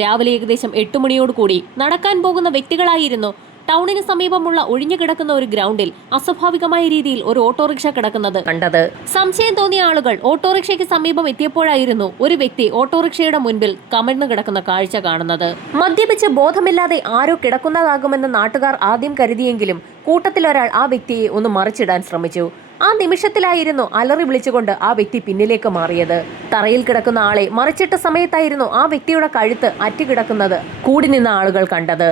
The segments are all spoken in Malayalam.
രാവിലെ ഏകദേശം 8 മണിയോടുകൂടി നടക്കാൻ പോകുന്ന വ്യക്തികളായിരുന്നു ടൗണിന് സമീപമുള്ള ഒഴിഞ്ഞുകിടക്കുന്ന ഒരു ഗ്രൗണ്ടിൽ അസ്വാഭാവികമായ രീതിയിൽ ഒരു ഓട്ടോറിക്ഷ കിടക്കുന്നത് കണ്ടത്. സംശയം തോന്നിയ ആളുകൾ ഓട്ടോറിക്ഷയ്ക്ക് സമീപം എത്തിയപ്പോഴായിരുന്നു ഒരു വ്യക്തി ഓട്ടോറിക്ഷയുടെ മുൻപിൽ കമിഴ്ന്നു കിടക്കുന്ന കാഴ്ച കാണുന്നത്. മദ്യപിച്ച് ബോധമില്ലാതെ ആരോ കിടക്കുന്നതാകുമെന്ന് നാട്ടുകാർ ആദ്യം കരുതിയെങ്കിലും കൂട്ടത്തിലൊരാൾ ആ വ്യക്തിയെ ഒന്ന് മറിച്ചിടാൻ ശ്രമിച്ചു. ആ നിമിഷത്തിലായിരുന്നു അലറി വിളിച്ചുകൊണ്ട് ആ വ്യക്തി പിന്നിലേക്ക് മാറിയത്. തറയിൽ കിടക്കുന്ന ആളെ മറിച്ചിട്ട സമയത്തായിരുന്നു ആ വ്യക്തിയുടെ കഴുത്ത് അറ്റുകിടക്കുന്നത് കൂടി നിന്ന ആളുകൾ കണ്ടത്.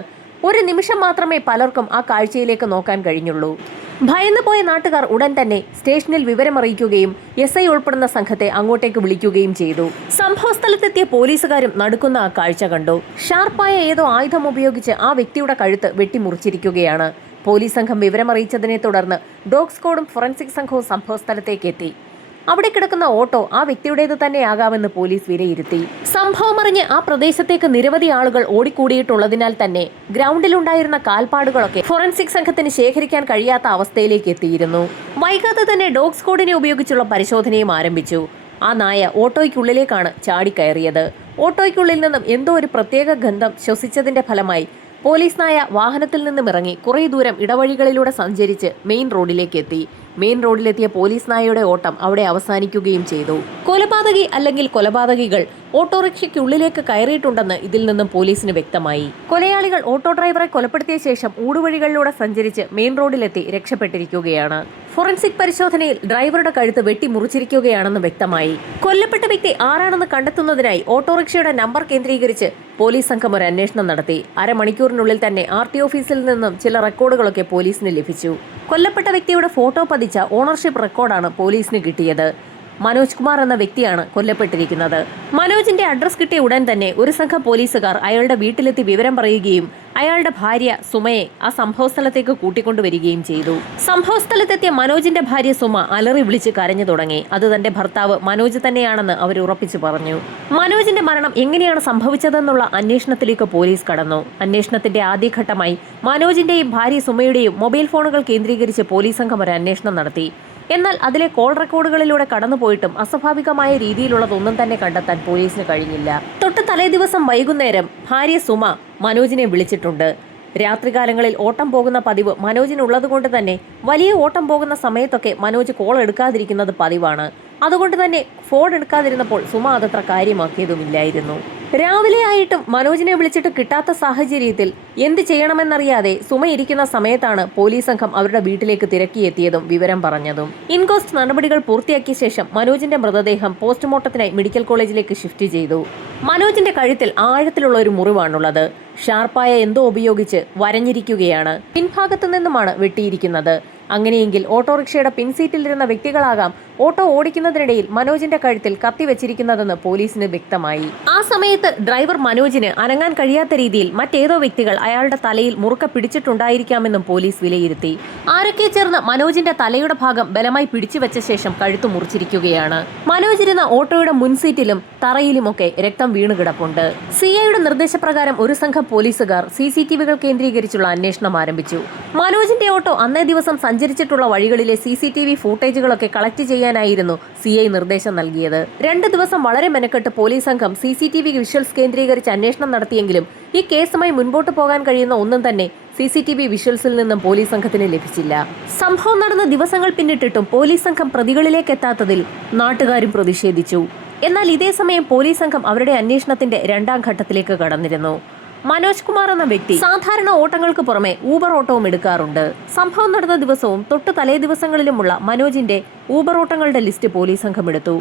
ഒരു നിമിഷം മാത്രമേ പലർക്കും ആ കാഴ്ചയിലേക്ക് നോക്കാൻ കഴിഞ്ഞുള്ളൂ. ഭയന്നു പോയ നാട്ടുകാർ ഉടൻ തന്നെ സ്റ്റേഷനിൽ വിവരമറിയിക്കുകയും SI ഉൾപ്പെടുന്ന സംഘത്തെ അങ്ങോട്ടേക്ക് വിളിക്കുകയും ചെയ്തു. സംഭവ സ്ഥലത്തെത്തിയ പോലീസുകാരും നടുക്കുന്ന ആ കാഴ്ച കണ്ടു. ഷാർപ്പായ ഏതോ ആയുധം ഉപയോഗിച്ച് ആ വ്യക്തിയുടെ കഴുത്ത് വെട്ടിമുറിച്ചിരിക്കുകയാണ്. പോലീസ് സംഘം വിവരമറിയിച്ചതിനെ തുടർന്ന് ഡോഗ് സ്ക്വാഡും ഫോറൻസിക് സംഘവും സംഭവ സ്ഥലത്തേക്ക് എത്തി. അവിടെ കിടക്കുന്ന ഓട്ടോ ആ വ്യക്തിയുടേത് തന്നെയാകാമെന്ന് പോലീസ് വിലയിരുത്തി. സംഭവമറിഞ്ഞ് ആ പ്രദേശത്തേക്ക് നിരവധി ആളുകൾ ഓടിക്കൂടിയിട്ടുള്ളതിനാൽ തന്നെ ഗ്രൗണ്ടിലുണ്ടായിരുന്ന കാൽപ്പാടുകളൊക്കെ ഫോറൻസിക് സംഘത്തിന് ശേഖരിക്കാൻ കഴിയാത്ത അവസ്ഥയിലേക്ക് എത്തിയിരുന്നു. വൈകാതെ തന്നെ ഡോഗ് സ്ക്വാഡിനെ ഉപയോഗിച്ചുള്ള പരിശോധനയും ആരംഭിച്ചു. ആ നായ ഓട്ടോയ്ക്കുള്ളിലേക്കാണ് ചാടിക്കയറിയത്. ഓട്ടോയ്ക്കുള്ളിൽ നിന്നും എന്തോ ഒരു പ്രത്യേക ഗന്ധം ശ്വസിച്ചതിന്റെ ഫലമായി പോലീസ് നായ വാഹനത്തിൽ നിന്നും ഇറങ്ങി കുറേ ദൂരം ഇടവഴികളിലൂടെ സഞ്ചരിച്ച് മെയിൻ റോഡിലേക്ക് എത്തി. മെയിൻ റോഡിലെത്തിയ പോലീസ് നായയുടെ ഓട്ടം അവിടെ അവസാനിക്കുകയും ചെയ്തു. കൊലപാതകി അല്ലെങ്കിൽ കൊലപാതകികൾ ഓട്ടോറിക്ഷയ്ക്കുള്ളിലേക്ക് കയറിയിട്ടുണ്ടെന്ന് ഇതിൽ നിന്നും പോലീസിന് വ്യക്തമായി. കൊലയാളികൾ ഓട്ടോ ഡ്രൈവറെ കൊലപ്പെടുത്തിയ ശേഷം ഊടുവഴികളിലൂടെ സഞ്ചരിച്ച് മെയിൻ റോഡിലെത്തി രക്ഷപ്പെട്ടിരിക്കുകയാണ്. ഫോറൻസിക് പരിശോധനയിൽ ഡ്രൈവറുടെ കഴുത്ത് വെട്ടിമുറിച്ചിരിക്കുകയാണെന്ന് വ്യക്തമായി. കൊല്ലപ്പെട്ട വ്യക്തി ആരാണെന്ന് കണ്ടെത്തുന്നതിനായി ഓട്ടോറിക്ഷയുടെ നമ്പർ കേന്ദ്രീകരിച്ച് പോലീസ് സംഘം ഒരു അന്വേഷണം നടത്തി. അരമണിക്കൂറിനുള്ളിൽ തന്നെ RT ഓഫീസിൽ നിന്നും ചില റെക്കോർഡുകളൊക്കെ പോലീസിന് ലഭിച്ചു. കൊല്ലപ്പെട്ട വ്യക്തിയുടെ ഫോട്ടോ പതിച്ച ഓണർഷിപ്പ് റെക്കോർഡാണ് പോലീസിന് കിട്ടിയത്. മനോജ് കുമാർ എന്ന വ്യക്തിയാണ് കൊല്ലപ്പെട്ടിരിക്കുന്നത്. മനോജിന്റെ അഡ്രസ് കിട്ടിയ ഉടൻ തന്നെ ഒരു സംഘം പോലീസുകാർ അയാളുടെ വീട്ടിലെത്തി വിവരം പറയുകയും അയാളുടെ ഭാര്യ സുമയെ ആ സംഭവസ്ഥലത്തേക്ക് കൂട്ടിക്കൊണ്ടുവരികയും ചെയ്തു. സംഭവസ്ഥലത്തെത്തിയ മനോജിന്റെ ഭാര്യ സുമ അലറി വിളിച്ച് കരഞ്ഞു തുടങ്ങി. അത് തന്റെ ഭർത്താവ് മനോജ് തന്നെയാണെന്ന് അവർ ഉറപ്പിച്ചു പറഞ്ഞു. മനോജിന്റെ മരണം എങ്ങനെയാണ് സംഭവിച്ചതെന്നുള്ള അന്വേഷണത്തിലേക്ക് പോലീസ് കടന്നു. അന്വേഷണത്തിന്റെ ആദ്യഘട്ടമായി മനോജിന്റെയും ഭാര്യ സുമയുടെയും മൊബൈൽ ഫോണുകൾ കേന്ദ്രീകരിച്ച് പോലീസ് സംഘം ഒരു അന്വേഷണം നടത്തി. എന്നാൽ അതിലെ കോൾ റെക്കോർഡുകളിലൂടെ കടന്നുപോയിട്ടും അസ്വാഭാവികമായ രീതിയിലുള്ളതൊന്നും തന്നെ കണ്ടെത്താൻ പോലീസിന് കഴിഞ്ഞില്ല. തൊട്ട് തലേ ദിവസം വൈകുന്നേരം ഭാര്യ സുമ മനോജിനെ വിളിച്ചിട്ടുണ്ട്. രാത്രികാലങ്ങളിൽ ഓട്ടം പോകുന്ന പതിവ് മനോജിനുള്ളതുകൊണ്ട് തന്നെ വലിയ ഓട്ടം പോകുന്ന സമയത്തൊക്കെ മനോജ് കോൾ എടുക്കാതിരിക്കുന്നത് പതിവാണ്. അതുകൊണ്ട് തന്നെ ഫോൺ എടുക്കാതിരുന്നപ്പോൾ സുമ അതത്ര കാര്യമാക്കിയതുമില്ലായിരുന്നു. രാവിലെ ആയിട്ടും മനോജിനെ വിളിച്ചിട്ട് കിട്ടാത്ത സാഹചര്യത്തിൽ എന്ത് ചെയ്യണമെന്നറിയാതെ സുമ ഇരിക്കുന്ന സമയത്താണ് പോലീസ് സംഘം അവരുടെ വീട്ടിലേക്ക് തിരക്കിയെത്തിയതും വിവരം പറഞ്ഞതും. ഇൻക്വസ്റ്റ് നടപടികൾ പൂർത്തിയാക്കിയ ശേഷം മനോജിന്റെ മൃതദേഹം പോസ്റ്റ്മോർട്ടത്തിനായി മെഡിക്കൽ കോളേജിലേക്ക് ഷിഫ്റ്റ് ചെയ്തു. മനോജിന്റെ കഴുത്തിൽ ആഴത്തിലുള്ള ഒരു മുറിവാണുള്ളത്. ഷാർപ്പായ എന്തോ ഉപയോഗിച്ച് വരഞ്ഞിരിക്കുകയാണ്. പിൻഭാഗത്തു നിന്നുമാണ് വെട്ടിയിരിക്കുന്നത്. അങ്ങനെയെങ്കിൽ ഓട്ടോറിക്ഷയുടെ പിൻസീറ്റിലിരുന്ന വ്യക്തികളാകാം ഓട്ടോ ഓടിക്കുന്നതിനിടയിൽ മനോജിന്റെ കഴുത്തിൽ കത്തിവെച്ചിരിക്കുന്നതെന്ന് പോലീസിന് വ്യക്തമായി. ആ സമയത്ത് ഡ്രൈവർ മനോജിന് അനങ്ങാൻ കഴിയാത്ത രീതിയിൽ മറ്റേതോ വ്യക്തികൾ അയാളുടെ തലയിൽ മുറുക്ക പിടിച്ചിട്ടുണ്ടായിരിക്കാമെന്നും പോലീസ് വിലയിരുത്തി. ആരൊക്കെ ചേർന്ന് മനോജിന്റെ തലയുടെ ഭാഗം ബലമായി പിടിച്ചുവെച്ച ശേഷം കഴുത്ത് മുറിച്ചിരിക്കുകയാണ്. മനോജ് ഇരുന്ന ഓട്ടോയുടെ മുൻസീറ്റിലും തറയിലുമൊക്കെ രക്തം വീണുകിടപ്പുണ്ട്. CIയുടെ നിർദ്ദേശപ്രകാരം ഒരു സംഘം പോലീസുകാർ CCTVകൾ കേന്ദ്രീകരിച്ചുള്ള അന്വേഷണം ആരംഭിച്ചു. മനോജിന്റെ ഓട്ടോ അന്നേ ദിവസം സഞ്ചരിച്ചിട്ടുള്ള വഴികളിലെ CCTV ഫൂട്ടേജുകളൊക്കെ കളക്ട് ചെയ്യാനായിരുന്നു CI നിർദ്ദേശം നൽകിയത്. 2 ദിവസം വളരെ മെനക്കെട്ട് പോലീസ് സംഘം CCTV വിഷ്വൽസ് കേന്ദ്രീകരിച്ച് അന്വേഷണം നടത്തിയെങ്കിലും ഈ കേസുമായി മുൻപോട്ട് പോകാൻ കഴിയുന്ന ഒന്നും തന്നെ CCTV വിഷ്വൽസിൽ നിന്നും പോലീസ് സംഘത്തിന് ലഭിച്ചില്ല. സംഭവം നടന്ന ദിവസങ്ങൾ പിന്നിട്ടിട്ടും പോലീസ് സംഘം പ്രതികളിലേക്ക് എത്താത്തതിൽ നാട്ടുകാരും പ്രതിഷേധിച്ചു. എന്നാൽ ഇതേ സമയം പോലീസ് സംഘം അവരുടെ അന്വേഷണത്തിന്റെ 2ാം ഘട്ടത്തിലേക്ക് കടന്നിരുന്നു. മനോജ് കുമാർ എന്ന വ്യക്തി സാധാരണ ഓട്ടങ്ങൾക്ക് പുറമെ ഊബർ ഓട്ടവും എടുക്കാറുണ്ട്. സംഭവം നടന്ന ദിവസവും തൊട്ട് തലേ ദിവസങ്ങളിലുമുള്ള മനോജിന്റെ ഊബർ ഓട്ടങ്ങളുടെ ലിസ്റ്റ് പോലീസ് സംഘം എടുത്തു.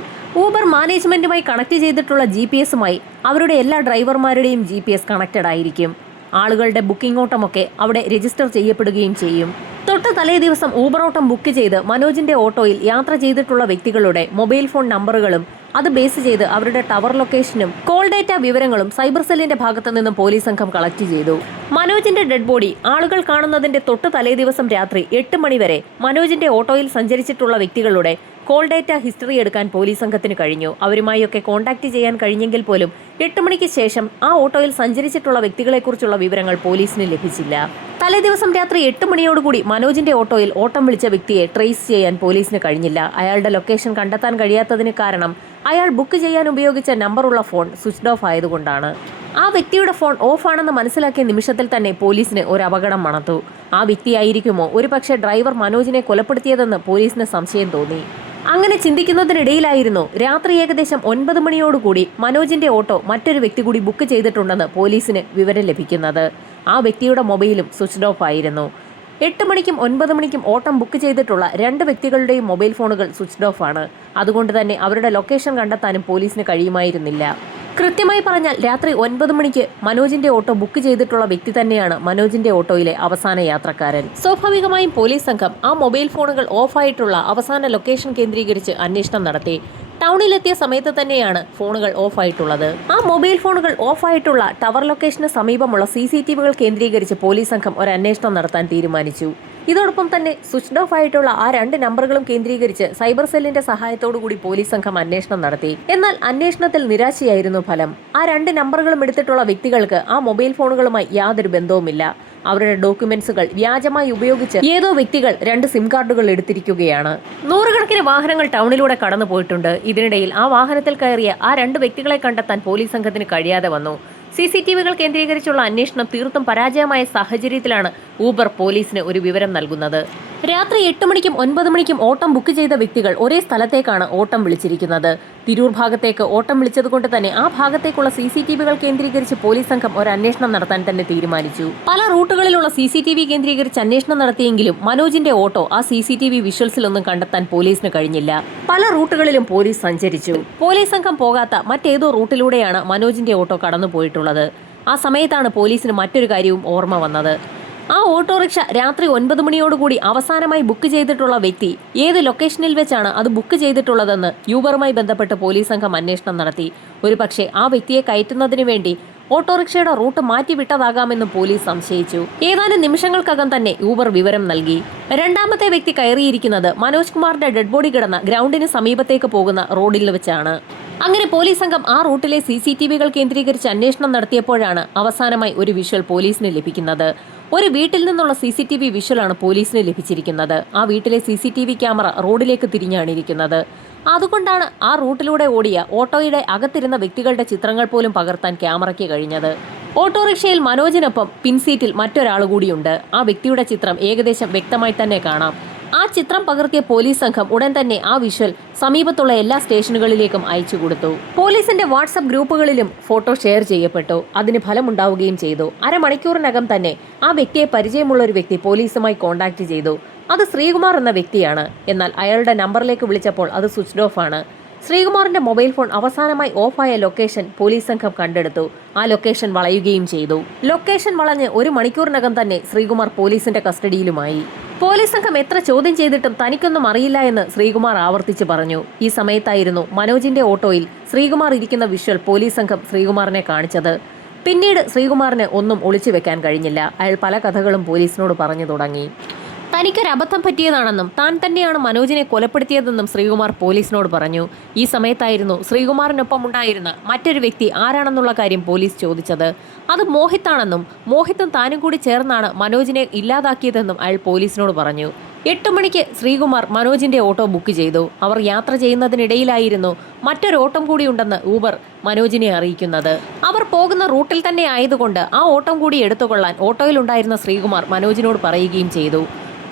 ഊബർ മാനേജ്മെന്റുമായി കണക്ട് ചെയ്തിട്ടുള്ള GPS-മായി അവരുടെ എല്ലാ ഡ്രൈവർമാരുടെയും GPS കണക്റ്റഡ് ആയിരിക്കും. ആളുകളുടെ ബുക്കിംഗ് ഓട്ടമൊക്കെ അവിടെ രജിസ്റ്റർ ചെയ്യപ്പെടുകയും ചെയ്യും. തൊട്ട് തലേ ദിവസം ഊബർ ഓട്ടം ബുക്ക് ചെയ്ത് മനോജിന്റെ ഓട്ടോയിൽ യാത്ര ചെയ്തിട്ടുള്ള വ്യക്തികളുടെ മൊബൈൽ ഫോൺ നമ്പറുകളും അത് ബേസ് ചെയ്ത് അവരുടെ ടവർ ലൊക്കേഷനും കോൾ ഡേറ്റ വിവരങ്ങളും സൈബർ സെല്ലിന്റെ ഭാഗത്തു നിന്നും പോലീസ് സംഘം കളക്ട് ചെയ്തു. മനോജിന്റെ ഡെഡ് ബോഡി ആളുകൾ കാണുന്നതിന്റെ തൊട്ട് തലേ ദിവസം രാത്രി 8 മണി വരെ മനോജിന്റെ ഓട്ടോയിൽ സഞ്ചരിച്ചിട്ടുള്ള വ്യക്തികളുടെ കോൾ ഡേറ്റ ഹിസ്റ്ററി എടുക്കാൻ പോലീസ് സംഘത്തിന് കഴിഞ്ഞു. അവരുമായൊക്കെ കോൺടാക്ട് ചെയ്യാൻ കഴിഞ്ഞെങ്കിൽ പോലും 8 മണിക്ക് ശേഷം ആ ഓട്ടോയിൽ സഞ്ചരിച്ചിട്ടുള്ള വ്യക്തികളെക്കുറിച്ചുള്ള വിവരങ്ങൾ പോലീസിന് ലഭിച്ചില്ല. തലേദിവസം രാത്രി 8 മണിയോടുകൂടി മനോജിന്റെ ഓട്ടോയിൽ ഓട്ടം വിളിച്ച വ്യക്തിയെ ട്രേസ് ചെയ്യാൻ പോലീസിന് കഴിഞ്ഞില്ല. അയാളുടെ ലൊക്കേഷൻ കണ്ടെത്താൻ കഴിയാത്തതിന് കാരണം അയാൾ ബുക്ക് ചെയ്യാൻ ഉപയോഗിച്ച നമ്പറുള്ള ഫോൺ സ്വിച്ച്ഡ് ഓഫ് ആയതുകൊണ്ടാണ്. ആ വ്യക്തിയുടെ ഫോൺ ഓഫാണെന്ന് മനസ്സിലാക്കിയ നിമിഷത്തിൽ തന്നെ പോലീസിന് ഒരു അപകടം മണത്തു. ആ വ്യക്തിയായിരിക്കുമോ ഒരുപക്ഷെ ഡ്രൈവർ മനോജിനെ കൊലപ്പെടുത്തിയതെന്ന് പോലീസിന് സംശയം തോന്നി. അങ്ങനെ ചിന്തിക്കുന്നതിനിടയിലായിരുന്നു രാത്രി ഏകദേശം 9 മണിയോടുകൂടി മനോജിന്റെ ഓട്ടോ മറ്റൊരു വ്യക്തി കൂടി ബുക്ക് ചെയ്തിട്ടുണ്ടെന്ന് പോലീസിന് വിവരം ലഭിക്കുന്നത്. ആ വ്യക്തിയുടെ മൊബൈലും സ്വിച്ച്ഡ് ഓഫ് ആയിരുന്നു. 8 മണിക്കും 9 മണിക്കും ഓട്ടം ബുക്ക് ചെയ്തിട്ടുള്ള 2 വ്യക്തികളുടെയും മൊബൈൽ ഫോണുകൾ സ്വിച്ച്ഡ് ഓഫ് ആണ്. അതുകൊണ്ട് തന്നെ അവരുടെ ലൊക്കേഷൻ കണ്ടെത്താനും പോലീസിന് കഴിയുമായിരുന്നില്ല. കൃത്യമായി പറഞ്ഞാൽ രാത്രി 9 മണിക്ക് മനോജിന്റെ ഓട്ടോ ബുക്ക് ചെയ്തിട്ടുള്ള വ്യക്തി തന്നെയാണ് മനോജിന്റെ ഓട്ടോയിലെ അവസാന യാത്രക്കാരൻ. സ്വാഭാവികമായും പോലീസ് സംഘം ആ മൊബൈൽ ഫോണുകൾ ഓഫായിട്ടുള്ള അവസാന ലൊക്കേഷൻ കേന്ദ്രീകരിച്ച് അന്വേഷണം നടത്തി. ടൗണിലെത്തിയ സമയത്ത് തന്നെയാണ് ഫോണുകൾ ഓഫായിട്ടുള്ളത്. ആ മൊബൈൽ ഫോണുകൾ ഓഫായിട്ടുള്ള ടവർ ലൊക്കേഷന് സമീപമുള്ള CCTVകൾ കേന്ദ്രീകരിച്ച് പോലീസ് സംഘം ഒരു അന്വേഷണം നടത്താൻ തീരുമാനിച്ചു. ഇതോടൊപ്പം തന്നെ സ്വിച്ച്ഡ് ഓഫ് ആയിട്ടുള്ള ആ 2 നമ്പറുകളും കേന്ദ്രീകരിച്ച് സൈബർ സെല്ലിന്റെ സഹായത്തോടുകൂടി പോലീസ് സംഘം അന്വേഷണം നടത്തി. എന്നാൽ അന്വേഷണത്തിൽ നിരാശയായിരുന്നു ഫലം. ആ 2 നമ്പറുകളും എടുത്തിട്ടുള്ള വ്യക്തികൾക്ക് ആ മൊബൈൽ ഫോണുകളുമായി യാതൊരു ബന്ധവുമില്ല. അവരുടെ ഡോക്യുമെന്റ്സുകൾ വ്യാജമായി ഉപയോഗിച്ച് ഏതോ വ്യക്തികൾ 2 സിം കാർഡുകൾ എടുത്തിരിക്കുകയാണ്. നൂറുകണക്കിന് വാഹനങ്ങൾ ടൗണിലൂടെ കടന്നു പോയിട്ടുണ്ട്. ഇതിനിടയിൽ ആ വാഹനത്തിൽ കയറിയ ആ 2 വ്യക്തികളെ കണ്ടെത്താൻ പോലീസ് സംഘത്തിന് കഴിയാതെ വന്നു. CCTVകൾ കേന്ദ്രീകരിച്ചുള്ള അന്വേഷണം തീർത്തും പരാജയമായ സാഹചര്യത്തിലാണ് ഊബർ പോലീസിന് ഒരു വിവരം നൽകുന്നത്. രാത്രി 8 മണിക്കും 9 മണിക്കും ഓട്ടം ബുക്ക് ചെയ്ത വ്യക്തികൾ ഒരേ സ്ഥലത്തേക്കാണ് ഓട്ടം വിളിച്ചിരിക്കുന്നത്. തിരൂർ ഭാഗത്തേക്ക് ഓട്ടം വിളിച്ചതുകൊണ്ട് തന്നെ ആ ഭാഗത്തേക്കുള്ള CCTVകൾ കേന്ദ്രീകരിച്ച് പോലീസ് സംഘം ഒരു അന്വേഷണം നടത്താൻ തന്നെ തീരുമാനിച്ചു. പല റൂട്ടുകളിലുള്ള CCTV കേന്ദ്രീകരിച്ച് അന്വേഷണം നടത്തിയെങ്കിലും മനോജിന്റെ ഓട്ടോ ആ CCTV വിഷ്വൽസിലൊന്നും കണ്ടെത്താൻ പോലീസിന് കഴിഞ്ഞില്ല. പല റൂട്ടുകളിലും പോലീസ് സഞ്ചരിച്ചു. പോലീസ് സംഘം പോകാത്ത മറ്റേതോ റൂട്ടിലൂടെയാണ് മനോജിന്റെ ഓട്ടോ കടന്നുപോയിട്ടുള്ളത്. ആ സമയത്താണ് പോലീസിന് മറ്റൊരു കാര്യവും ഓർമ്മ വന്നത്. ആ ഓട്ടോറിക്ഷ രാത്രി 9 മണിയോടുകൂടി അവസാനമായി ബുക്ക് ചെയ്തിട്ടുള്ള വ്യക്തി ഏത് ലൊക്കേഷനിൽ വെച്ചാണ് അത് ബുക്ക് ചെയ്തിട്ടുള്ളതെന്ന് യൂബറുമായി ബന്ധപ്പെട്ട് പോലീസ് സംഘം അന്വേഷണം നടത്തി. ഒരുപക്ഷെ ആ വ്യക്തിയെ കയറ്റുന്നതിന് വേണ്ടി ഓട്ടോറിക്ഷയുടെ റൂട്ട് മാറ്റിവിട്ടതാകാമെന്ന് പോലീസ് സംശയിച്ചു. ഏതാനും നിമിഷങ്ങൾക്കകം തന്നെ യൂബർ വിവരം നൽകി. രണ്ടാമത്തെ വ്യക്തി കയറിയിരിക്കുന്നത് മനോജ് കുമാറിന്റെ ഡെഡ് ബോഡി കിടന്ന ഗ്രൗണ്ടിന് സമീപത്തേക്ക് പോകുന്ന റോഡിൽ വെച്ചാണ്. അങ്ങനെ പോലീസ് സംഘം ആ റൂട്ടിലെ CCTVകൾ കേന്ദ്രീകരിച്ച് അന്വേഷണം നടത്തിയപ്പോഴാണ് അവസാനമായി ഒരു വിഷ്വൽ പോലീസിന് ലഭിക്കുന്നത്. ഒരു വീട്ടിൽ നിന്നുള്ള CCTV വിഷ്വലാണ് പോലീസിന് ലഭിച്ചിരിക്കുന്നത്. ആ വീട്ടിലെ CCTV ക്യാമറ റോഡിലേക്ക് തിരിഞ്ഞാണ് ഇരിക്കുന്നത്. അതുകൊണ്ടാണ് ആ റൂട്ടിലൂടെ ഓടിയ ഓട്ടോയുടെ അകത്തിരുന്ന വ്യക്തികളുടെ ചിത്രങ്ങൾ പോലും പകർത്താൻ ക്യാമറയ്ക്ക് കഴിഞ്ഞത്. ഓട്ടോറിക്ഷയിൽ മനോജിനൊപ്പം പിൻസീറ്റിൽ മറ്റൊരാൾ കൂടിയുണ്ട്. ആ വ്യക്തിയുടെ ചിത്രം ഏകദേശം വ്യക്തമായി തന്നെ കാണാം. ആ ചിത്രം പകർത്തിയ പോലീസ് സംഘം ഉടൻ തന്നെ ആ വിഷ്വൽ സമീപത്തുള്ള എല്ലാ സ്റ്റേഷനുകളിലേക്കും അയച്ചു കൊടുത്തു. പോലീസിന്റെ വാട്സ്ആപ്പ് ഗ്രൂപ്പുകളിലും ഫോട്ടോ ഷെയർ ചെയ്യപ്പെട്ടു. അതിന് ഫലമുണ്ടാവുകയും ചെയ്തു. അരമണിക്കൂറിനകം തന്നെ ആ വ്യക്തിയെ പരിചയമുള്ള ഒരു വ്യക്തി പോലീസുമായി കോൺടാക്ട് ചെയ്തു. അത് ശ്രീകുമാർ എന്ന വ്യക്തിയാണ്. എന്നാൽ അയാളുടെ നമ്പറിലേക്ക് വിളിച്ചപ്പോൾ അത് സ്വിച്ച്ഡ് ഓഫ് ആണ്. ശ്രീകുമാറിന്റെ മൊബൈൽ ഫോൺ അവസാനമായി ഓഫായ ലൊക്കേഷൻ പോലീസ് സംഘം കണ്ടെടുത്തു. ആ ലൊക്കേഷൻ വളയുകയും ചെയ്തു. ലൊക്കേഷൻ വളഞ്ഞ് 1 മണിക്കൂറിനകം തന്നെ ശ്രീകുമാർ പോലീസിന്റെ കസ്റ്റഡിയിലുമായി. പോലീസ് സംഘം എത്ര ചോദ്യം ചെയ്തിട്ടും തനിക്കൊന്നും അറിയില്ല എന്ന് ശ്രീകുമാർ ആവർത്തിച്ച് പറഞ്ഞു. ഈ സമയത്തായിരുന്നു മനോജിന്റെ ഓട്ടോയിൽ ശ്രീകുമാർ ഇരിക്കുന്ന വിഷ്വൽ പോലീസ് സംഘം ശ്രീകുമാറിനെ കാണിച്ചത്. പിന്നീട് ശ്രീകുമാറിന് ഒന്നും ഒളിച്ചു വെക്കാൻ കഴിഞ്ഞില്ല. അയാൾ പല കഥകളും പോലീസിനോട് പറഞ്ഞു തുടങ്ങി. തനിക്കൊരു അബദ്ധം പറ്റിയതാണെന്നും താൻ തന്നെയാണ് മനോജിനെ കൊലപ്പെടുത്തിയതെന്നും ശ്രീകുമാർ പോലീസിനോട് പറഞ്ഞു. ഈ സമയത്തായിരുന്നു ശ്രീകുമാറിനൊപ്പം ഉണ്ടായിരുന്ന മറ്റൊരു വ്യക്തി ആരാണെന്നുള്ള കാര്യം പോലീസ് ചോദിച്ചത്. അത് മോഹിത്താണെന്നും മോഹിത്തും താനും കൂടി ചേർന്നാണ് മനോജിനെ ഇല്ലാതാക്കിയതെന്നും അയാൾ പോലീസിനോട് പറഞ്ഞു. 8 മണിക്ക് ശ്രീകുമാർ മനോജിന്റെ ഓട്ടോ ബുക്ക് ചെയ്തു. അവർ യാത്ര ചെയ്യുന്നതിനിടയിലായിരുന്നു മറ്റൊരു ഓട്ടം കൂടിയുണ്ടെന്ന് ഊബർ മനോജിനെ അറിയിക്കുന്നത്. അവർ പോകുന്ന റൂട്ടിൽ തന്നെ ആയതുകൊണ്ട് ആ ഓട്ടം കൂടി എടുത്തുകൊള്ളാൻ ഓട്ടോയിലുണ്ടായിരുന്ന ശ്രീകുമാർ മനോജിനോട് പറയുകയും ചെയ്തു.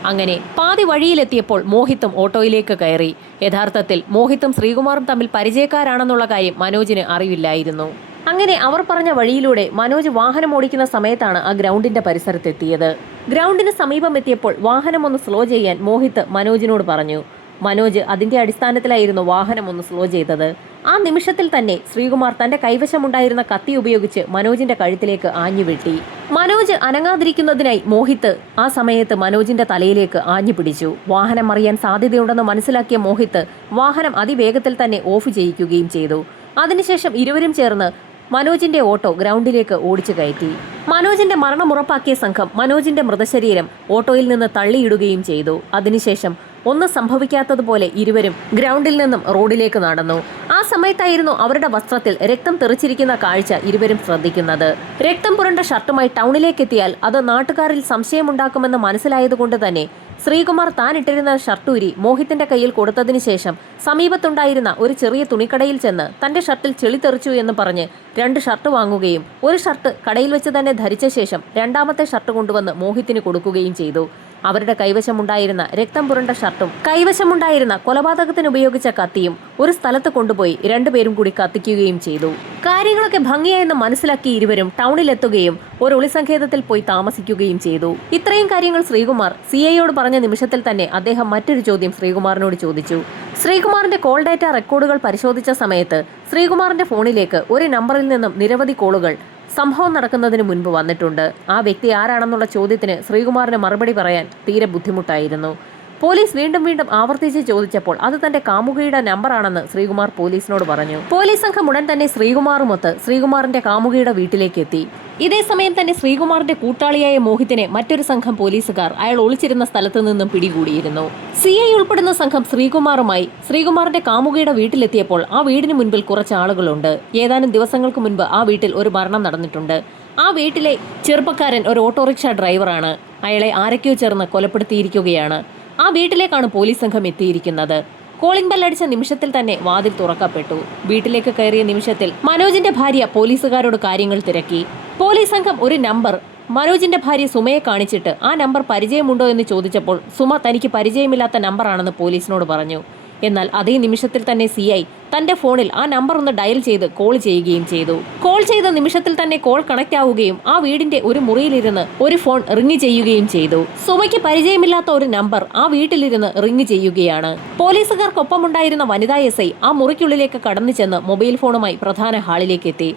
അങ്ങനെ പാതി വഴിയിലെത്തിയപ്പോൾ മോഹിത്തും ഓട്ടോയിലേക്ക് കയറി. യഥാർത്ഥത്തിൽ മോഹിത്തും ശ്രീകുമാറും തമ്മിൽ പരിചയക്കാരാണെന്നുള്ള കാര്യം മനോജിന് അറിവില്ലായിരുന്നു. അങ്ങനെ അവർ പറഞ്ഞ വഴിയിലൂടെ മനോജ് വാഹനം ഓടിക്കുന്ന സമയത്താണ് ആ ഗ്രൗണ്ടിന്റെ പരിസരത്തെത്തിയത്. ഗ്രൗണ്ടിന് സമീപം എത്തിയപ്പോൾ വാഹനം ഒന്ന് സ്ലോ ചെയ്യാൻ മോഹിത്ത് മനോജിനോട് പറഞ്ഞു. മനോജ് അതിന്റെ അടിസ്ഥാനത്തിലായിരുന്നു വാഹനം ഒന്ന് സ്ലോ ചെയ്തത്. ആ നിമിഷത്തിൽ തന്നെ ശ്രീകുമാർ തന്റെ കൈവശമുണ്ടായിരുന്ന കത്തി ഉപയോഗിച്ച് മനോജിന്റെ കഴുത്തിലേക്ക് ആഞ്ഞു വെട്ടി. മനോജ് അനങ്ങാതിരിക്കുന്നതിനായി മോഹിത്ത് ആ സമയത്ത് മനോജിന്റെ തലയിലേക്ക് ആഞ്ഞു പിടിച്ചു. വാഹനം മറിയാൻ സാധ്യതയുണ്ടെന്ന് മനസ്സിലാക്കിയ മോഹിത്ത് വാഹനം അതിവേഗത്തിൽ തന്നെ ഓഫ് ചെയ്യിക്കുകയും ചെയ്തു. അതിനുശേഷം ഇരുവരും ചേർന്ന് മനോജിന്റെ ഓട്ടോ ഗ്രൗണ്ടിലേക്ക് ഓടിച്ചു കയറ്റി. മനോജിന്റെ മരണം ഉറപ്പാക്കിയ സംഘം മനോജിന്റെ മൃതശരീരം ഓട്ടോയിൽ നിന്ന് തള്ളിയിടുകയും ചെയ്തു. അതിനുശേഷം ഒന്നും സംഭവിക്കാത്തതുപോലെ ഇരുവരും ഗ്രൗണ്ടിൽ നിന്നും റോഡിലേക്ക് നടന്നു. ആ സമയത്തായിരുന്നു അവരുടെ വസ്ത്രത്തിൽ രക്തം തെറിച്ചിരിക്കുന്ന കാഴ്ച ഇരുവരും ശ്രദ്ധിക്കുന്നത്. രക്തം പുരണ്ട ഷർട്ടുമായി ടൗണിലേക്ക് എത്തിയാൽ അത് നാട്ടുകാരിൽ സംശയമുണ്ടാക്കുമെന്ന് മനസ്സിലായതുകൊണ്ട് തന്നെ ശ്രീകുമാർ താൻ ഇട്ടിരുന്ന ഷർട്ടൂരി മോഹിത്തിന്റെ കയ്യിൽ കൊടുത്തതിനു ശേഷം സമീപത്തുണ്ടായിരുന്ന ഒരു ചെറിയ തുണിക്കടയിൽ ചെന്ന് തന്റെ ഷർട്ടിൽ ചെളി തെറിച്ചു എന്ന് പറഞ്ഞ് 2 ഷർട്ട് വാങ്ങുകയും ഒരു ഷർട്ട് കടയിൽ വെച്ച് തന്നെ ധരിച്ച ശേഷം രണ്ടാമത്തെ ഷർട്ട് കൊണ്ടുവന്ന് മോഹിത്തിന് കൊടുക്കുകയും ചെയ്തു. അവരുടെ കൈവശമുണ്ടായിരുന്ന രക്തം പുരണ്ട ഷർട്ടും കൈവശമുണ്ടായിരുന്ന കൊലപാതകത്തിന് ഉപയോഗിച്ച കത്തിയും ഒരു സ്ഥലത്ത് കൊണ്ടുപോയി 2 പേരും കൂടി കത്തിക്കുകയും ചെയ്തു. കാര്യങ്ങളൊക്കെ ഭംഗിയായെന്ന് മനസ്സിലാക്കി ഇരുവരും ടൗണിലെത്തുകയും ഒരു ഒളിസങ്കേതത്തിൽ പോയി താമസിക്കുകയും ചെയ്തു. ഇത്രയും കാര്യങ്ങൾ ശ്രീകുമാർ സിഐയോട് പറഞ്ഞ നിമിഷത്തിൽ തന്നെ അദ്ദേഹം മറ്റൊരു ചോദ്യം ശ്രീകുമാറിനോട് ചോദിച്ചു. ശ്രീകുമാറിന്റെ കോൾ ഡാറ്റ റെക്കോർഡുകൾ പരിശോധിച്ച സമയത്ത് ശ്രീകുമാറിന്റെ ഫോണിലേക്ക് ഒരു നമ്പറിൽ നിന്നും നിരവധി കോളുകൾ സംഭവം നടക്കുന്നതിന് മുൻപ് വന്നിട്ടുണ്ട്. ആ വ്യക്തി ആരാണെന്നുള്ള ചോദ്യത്തിന് ശ്രീകുമാറിന് മറുപടി പറയാൻ തീരെ ബുദ്ധിമുട്ടായിരുന്നു. പോലീസ് വീണ്ടും വീണ്ടും ആവർത്തിച്ച് ചോദിച്ചപ്പോൾ അത് തന്റെ കാമുകിയുടെ നമ്പറാണെന്ന് ശ്രീകുമാർ പോലീസിനോട് പറഞ്ഞു. പോലീസ് സംഘം ഉടൻ തന്നെ ശ്രീകുമാറുമൊത്ത് ശ്രീകുമാറിന്റെ കാമുകിയുടെ വീട്ടിലേക്ക് എത്തി. ഇതേ സമയം തന്നെ ശ്രീകുമാറിന്റെ കൂട്ടാളിയായ മോഹിത്തിനെ മറ്റൊരു സംഘം പോലീസുകാർ അയാൾ ഒളിച്ചിരുന്ന സ്ഥലത്തു നിന്നും പിടികൂടിയിരുന്നു. സിഐ ഉൾപ്പെടുന്ന സംഘം ശ്രീകുമാറിന്റെ കാമുകിയുടെ വീട്ടിലെത്തിയപ്പോൾ ആ വീടിന് മുൻപിൽ കുറച്ച് ആളുകളുണ്ട്. ഏതാനും ദിവസങ്ങൾക്ക് മുൻപ് ആ വീട്ടിൽ ഒരു മരണം നടന്നിട്ടുണ്ട്. ആ വീട്ടിലെ ചെറുപ്പക്കാരൻ ഒരു ഓട്ടോറിക്ഷ ഡ്രൈവറാണ്. അയാളെ ആരൊക്കെയോ ചേർന്ന് കൊലപ്പെടുത്തിയിരിക്കുകയാണ്. ആ വീട്ടിലേക്കാണ് പോലീസ് സംഘം എത്തിയിരിക്കുന്നത്. കോളിംഗ് ബെല്ലടിച്ച നിമിഷത്തിൽ തന്നെ വാതിൽ തുറക്കപ്പെട്ടു. വീട്ടിലേക്ക് കയറിയ നിമിഷത്തിൽ മനോജിന്റെ ഭാര്യ പോലീസുകാരോട് കാര്യങ്ങൾ തിരക്കി. പോലീസ് സംഘം ഒരു നമ്പർ മനോജിന്റെ ഭാര്യ സുമയെ കാണിച്ചിട്ട് ആ നമ്പർ പരിചയമുണ്ടോ എന്ന് ചോദിച്ചപ്പോൾ സുമ തനിക്ക് പരിചയമില്ലാത്ത നമ്പറാണെന്ന് പോലീസിനോട് പറഞ്ഞു. എന്നാൽ അതേ നിമിഷത്തിൽ തന്നെ സിഐ തന്റെ ഫോണിൽ ആ നമ്പർ ഒന്ന് ഡയൽ ചെയ്ത് കോൾ ചെയ്യുകയും ചെയ്തു. കോൾ ചെയ്ത നിമിഷത്തിൽ തന്നെ കോൾ കണക്ട് ആവുകയും ആ വീടിന്റെ ഒരു മുറിയിലിരുന്ന് ഒരു ഫോൺ റിങ് ചെയ്യുകയും ചെയ്തു. സുമയ്ക്ക് പരിചയമില്ലാത്ത ഒരു നമ്പർ ആ വീട്ടിലിരുന്ന് റിങ് ചെയ്യുകയാണ്. പോലീസുകാർക്കൊപ്പമുണ്ടായിരുന്ന വനിതാ SI ആ മുറിക്കുള്ളിലേക്ക് കടന്നു ചെന്ന് മൊബൈൽ ഫോണുമായി പ്രധാന ഹാളിലേക്ക് എത്തി.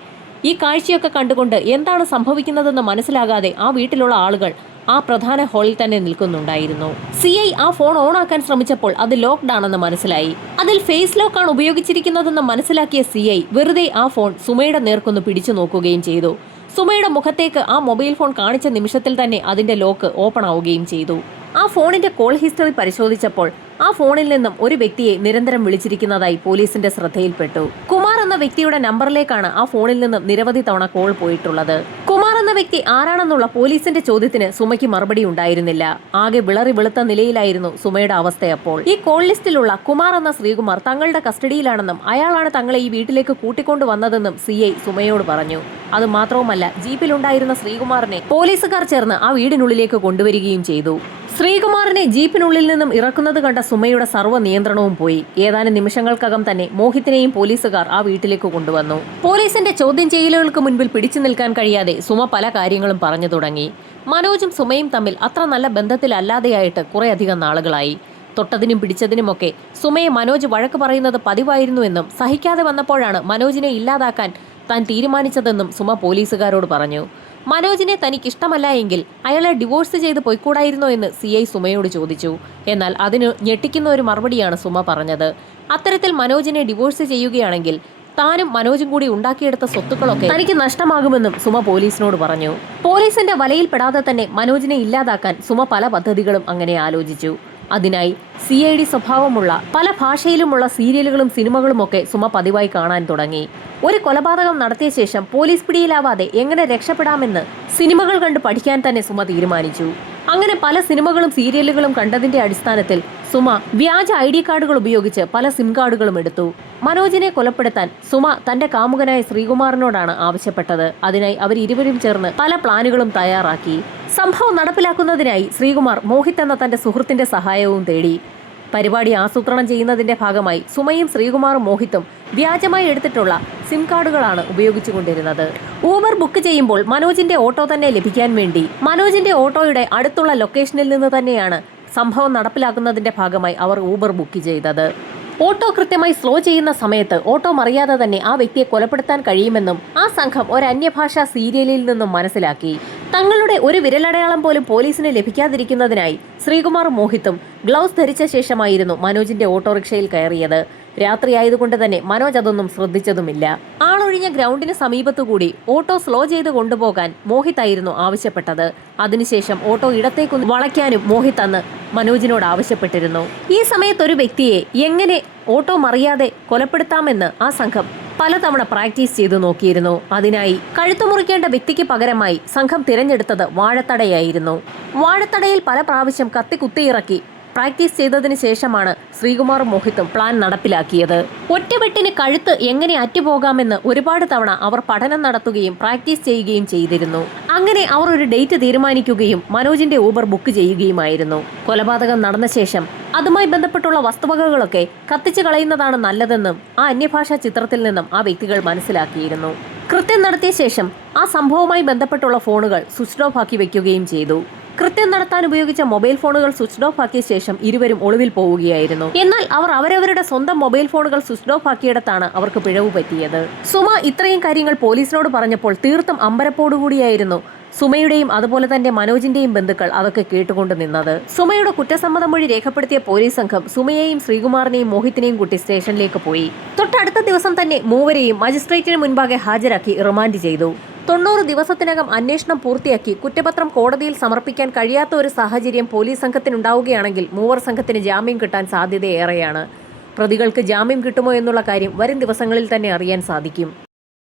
ഈ കാഴ്ചയൊക്കെ കണ്ടുകൊണ്ട് എന്താണ് സംഭവിക്കുന്നതെന്ന് മനസ്സിലാകാതെ ആ വീട്ടിലുള്ള ആളുകൾ ആ പ്രധാന ഹാളിൽ തന്നെ നിൽക്കുന്നുണ്ടായിരുന്നു. സിഐ ആ ഫോൺ ഓണാക്കാൻ ശ്രമിച്ചപ്പോൾ അത് ലോക്ക്ഡ് ആണെന്ന് മനസ്സിലായി. അതിൽ ഫേസ് ലോക്കാണ് ഉപയോഗിച്ചിരിക്കുന്നതെന്ന് മനസ്സിലാക്കിയ സിഐ വെറുതെ ആ ഫോൺ സുമയുടെ നേർക്കൊന്ന് പിടിച്ചു നോക്കുകയും ചെയ്തു. സുമയുടെ മുഖത്തേക്ക് ആ മൊബൈൽ ഫോൺ കാണിച്ച നിമിഷത്തിൽ തന്നെ അതിന്റെ ലോക്ക് ഓപ്പൺ ആവുകയും ചെയ്തു. ആ ഫോണിന്റെ കോൾ ഹിസ്റ്ററി പരിശോധിച്ചപ്പോൾ ആ ഫോണിൽ നിന്നും ഒരു വ്യക്തിയെ നിരന്തരം വിളിച്ചിരിക്കുന്നതായി പോലീസിന്റെ ശ്രദ്ധയിൽപ്പെട്ടു. കുമാർ എന്ന വ്യക്തിയുടെ നമ്പറിലേക്കാണ് ആ ഫോണിൽ നിന്നും നിരവധി തവണ കോൾ പോയിട്ടുള്ളത്. കുമാർ എന്ന വ്യക്തി ആരാണെന്നുള്ള പോലീസിന്റെ ചോദ്യത്തിന് സുമയ്ക്ക് മറുപടി ഉണ്ടായിരുന്നില്ല. ആകെ വിളറി വെളുത്ത നിലയിലായിരുന്നു സുമയുടെ അവസ്ഥയപ്പോൾ. ഈ കോൾ ലിസ്റ്റിലുള്ള കുമാർ എന്ന ശ്രീകുമാർ തങ്ങളുടെ കസ്റ്റഡിയിലാണെന്നും അയാളാണ് തങ്ങളെ ഈ വീട്ടിലേക്ക് കൂട്ടിക്കൊണ്ടുവന്നതെന്നും സിഐ സുമയോട് പറഞ്ഞു. അത് മാത്രവുമല്ല, ജീപ്പിലുണ്ടായിരുന്ന ശ്രീകുമാറിനെ പോലീസുകാർ ചേർന്ന് ആ വീടിനുള്ളിലേക്ക് കൊണ്ടുവരികയും ചെയ്തു. ശ്രീകുമാറിനെ ജീപ്പിനുള്ളിൽ നിന്നും ഇറക്കുന്നത് കണ്ട സുമയുടെ സർവ്വ നിയന്ത്രണവും പോയി. ഏതാനും നിമിഷങ്ങൾക്കകം തന്നെ മോഹിത്തിനെയും പോലീസുകാർ ആ വീട്ടിലേക്ക് കൊണ്ടുവന്നു. പോലീസിന്റെ ചോദ്യം ചെയ്യലുകൾക്ക് മുൻപിൽ പിടിച്ചു നിൽക്കാൻ കഴിയാതെ സുമ പല കാര്യങ്ങളും പറഞ്ഞു തുടങ്ങി. മനോജും സുമയും തമ്മിൽ അത്ര നല്ല ബന്ധത്തിലല്ലാതെയായിട്ട് കുറേയധികം നാളുകളായി. തൊട്ടതിനും പിടിച്ചതിനുമൊക്കെ സുമയെ മനോജ് വഴക്ക് പറയുന്നത് പതിവായിരുന്നുവെന്നും സഹിക്കാതെ വന്നപ്പോഴാണ് മനോജിനെ ഇല്ലാതാക്കാൻ താൻ തീരുമാനിച്ചതെന്നും സുമ പോലീസുകാരോട് പറഞ്ഞു. മനോജിനെ തനിക്കിഷ്ടമല്ല എങ്കിൽ അയാളെ ഡിവോഴ്സ് ചെയ്ത് പൊയ്ക്കൂടായിരുന്നോ എന്ന് സിഐ സുമയോട് ചോദിച്ചു. എന്നാൽ അതിന് ഞെട്ടിക്കുന്ന ഒരു മറുപടിയാണ് സുമ പറഞ്ഞത്. അത്തരത്തിൽ മനോജിനെ ഡിവോഴ്സ് ചെയ്യുകയാണെങ്കിൽ താനും മനോജും കൂടി ഉണ്ടാക്കിയെടുത്ത സ്വത്തുക്കളൊക്കെ തനിക്ക് നഷ്ടമാകുമെന്നും സുമ പോലീസിനോട് പറഞ്ഞു. പോലീസിന്റെ വലയിൽപ്പെടാതെ തന്നെ മനോജിനെ ഇല്ലാതാക്കാൻ സുമ പല പദ്ധതികളും അങ്ങനെ ആലോചിച്ചു. അതിനായി CID സ്വഭാവമുള്ള പല ഭാഷയിലുമുള്ള സീരിയലുകളും സിനിമകളുമൊക്കെ സുമ പതിവായി കാണാൻ തുടങ്ങി. ഒരു കൊലപാതകം നടത്തിയ ശേഷം പോലീസ് പിടിയിലാവാതെ എങ്ങനെ രക്ഷപ്പെടാമെന്ന് സിനിമകൾ കണ്ട് പഠിക്കാൻ തന്നെ സുമ തീരുമാനിച്ചു. അങ്ങനെ പല സിനിമകളും സീരിയലുകളും കണ്ടതിന്റെ അടിസ്ഥാനത്തിൽ സുമ വ്യാജ ID കാർഡുകൾ ഉപയോഗിച്ച് പല സിം കാർഡുകളും എടുത്തു. മനോജിനെ കൊലപ്പെടുത്താൻ സുമ തന്റെ കാമുകനായ ശ്രീകുമാറിനോടാണ് ആവശ്യപ്പെട്ടത്. അതിനായി അവരിരുവരും ചേർന്ന് പല പ്ലാനുകളും തയ്യാറാക്കി. സംഭവം നടപ്പിലാക്കുന്നതിനായി ശ്രീകുമാർ മോഹിത് എന്ന തന്റെ സുഹൃത്തിന്റെ സഹായവും തേടി. പരിപാടി ആസൂത്രണം ചെയ്യുന്നതിന്റെ ഭാഗമായി സുമയും ശ്രീകുമാറും മോഹിത്തും വ്യാജമായി എടുത്തിട്ടുള്ള സിം കാർഡുകളാണ് ഉപയോഗിച്ചുകൊണ്ടിരുന്നത്. ഊബർ ബുക്ക് ചെയ്യുമ്പോൾ മനോജിന്റെ ഓട്ടോ തന്നെ ലഭിക്കാൻ വേണ്ടി മനോജിന്റെ ഓട്ടോയുടെ അടുത്തുള്ള ലൊക്കേഷനിൽ നിന്ന് തന്നെയാണ് സംഭവം നടപ്പിലാക്കുന്നതിന്റെ ഭാഗമായി അവർ ഊബർ ബുക്ക് ചെയ്തത്. ഓട്ടോ കൃത്യമായി സ്ലോ ചെയ്യുന്ന സമയത്ത് ഓട്ടോ മറിയാതെ തന്നെ ആ വ്യക്തിയെ കൊലപ്പെടുത്താൻ കഴിയുമെന്നും ആ സംഘം ഒരു അന്യഭാഷാ സീരിയലിൽ നിന്നും മനസ്സിലാക്കി. തങ്ങളുടെ ഒരു വിരലടയാളം പോലും പോലീസിന് ലഭിക്കാതിരിക്കുന്നതിനായി ശ്രീകുമാറും മോഹിത്തും ഗ്ലൗസ് ധരിച്ച ശേഷമായിരുന്നു മനോജിന്റെ ഓട്ടോറിക്ഷയിൽ കയറിയത്. രാത്രിയായതുകൊണ്ട് തന്നെ മനോജ് അതൊന്നും ശ്രദ്ധിച്ചതുമില്ല. ആളൊഴിഞ്ഞ ഗ്രൗണ്ടിന് സമീപത്തുകൂടി ഓട്ടോ സ്ലോ ചെയ്ത് കൊണ്ടുപോകാൻ മോഹിത് ആയിരുന്നു ആവശ്യപ്പെട്ടത്. അതിനുശേഷം ഓട്ടോ ഇടത്തേക്ക് വളയ്ക്കാനും മോഹിത് അന്ന് മനോജിനോട് ആവശ്യപ്പെട്ടിരുന്നു. ഈ സമയത്ത് ഒരു വ്യക്തിയെ എങ്ങനെ ഓട്ടോ മറിയാതെ കൊലപ്പെടുത്താമെന്ന് ആ സംഘം പലതവണ പ്രാക്ടീസ് ചെയ്തു നോക്കിയിരുന്നു. അതിനായി കഴുത്തു മുറിക്കേണ്ട വ്യക്തിക്ക് പകരമായി സംഘം തിരഞ്ഞെടുത്തത് വാഴത്തടയായിരുന്നു. വാഴത്തടയിൽ പല പ്രാവശ്യം കത്തി കുത്തിയിറക്കി പ്രാക്ടീസ് ചെയ്തതിനു ശേഷമാണ് ശ്രീകുമാറും മോഹിത്തും പ്ലാൻ നടപ്പിലാക്കിയത്. ഒറ്റവെട്ടിന് കഴുത്ത് എങ്ങനെ അറ്റുപോകാമെന്ന് ഒരുപാട് തവണ അവർ പഠനം നടത്തുകയും പ്രാക്ടീസ് ചെയ്യുകയും ചെയ്തിരുന്നു. അങ്ങനെ അവർ ഒരു ഡേറ്റ് തീരുമാനിക്കുകയും മനോജിന്റെ ഊബർ ബുക്ക് ചെയ്യുകയുമായിരുന്നു. കൊലപാതകം നടന്ന ശേഷം അതുമായി ബന്ധപ്പെട്ടുള്ള വസ്തുവകകളൊക്കെ കത്തിച്ചു കളയുന്നതാണ് നല്ലതെന്നും ആ അന്യഭാഷാ ചിത്രത്തിൽ നിന്നും ആ വ്യക്തികൾ മനസ്സിലാക്കിയിരുന്നു. കൃത്യം നടത്തിയ ശേഷം ആ സംഭവവുമായി ബന്ധപ്പെട്ടുള്ള ഫോണുകൾ സ്വിച്ച് ഓഫ് ആക്കി വെക്കുകയും ചെയ്തു. കൃത്യം നടത്താൻ ഉപയോഗിച്ച മൊബൈൽ ഫോണുകൾ സ്വിച്ച് ഓഫ് ആക്കിയ ശേഷം ഇരുവരും ഒളിവിൽ പോവുകയായിരുന്നു. എന്നാൽ അവർ അവരവരുടെ സ്വന്തം മൊബൈൽ ഫോണുകൾ സ്വിച്ച് ഓഫ് ആക്കിയിടത്താണ് അവർക്ക് പിഴവ് പറ്റിയത്. സുമ ഇത്രയും കാര്യങ്ങൾ പോലീസിനോട് പറഞ്ഞപ്പോൾ തീർത്തും അമ്പരപ്പോടുകൂടിയായിരുന്നു സുമയുടെയും അതുപോലെ തന്നെ മനോജിന്റെയും ബന്ധുക്കൾ അതൊക്കെ കേട്ടുകൊണ്ട് നിന്നത്. സുമയുടെ കുറ്റസമ്മതം മൊഴി രേഖപ്പെടുത്തിയ പോലീസ് സംഘം സുമയെയും ശ്രീകുമാറിനെയും മോഹിത്തിനെയും കൂട്ടി സ്റ്റേഷനിലേക്ക് പോയി. തൊട്ടടുത്ത ദിവസം തന്നെ മൂവരെയും മജിസ്ട്രേറ്റിന് മുൻപാകെ ഹാജരാക്കി റിമാൻഡ് ചെയ്തു. 90 ദിവസത്തിനകം അന്വേഷണം പൂർത്തിയാക്കി കുറ്റപത്രം കോടതിയിൽ സമർപ്പിക്കാൻ കഴിയാത്ത ഒരു സാഹചര്യം പോലീസ് സംഘത്തിനുണ്ടാവുകയാണെങ്കിൽ മൂവർ സംഘത്തിന് ജാമ്യം കിട്ടാൻ സാധ്യതയേറെയാണ്. പ്രതികൾക്ക് ജാമ്യം കിട്ടുമോ എന്നുള്ള കാര്യം വരും ദിവസങ്ങളിൽ തന്നെ അറിയാൻ സാധിക്കും.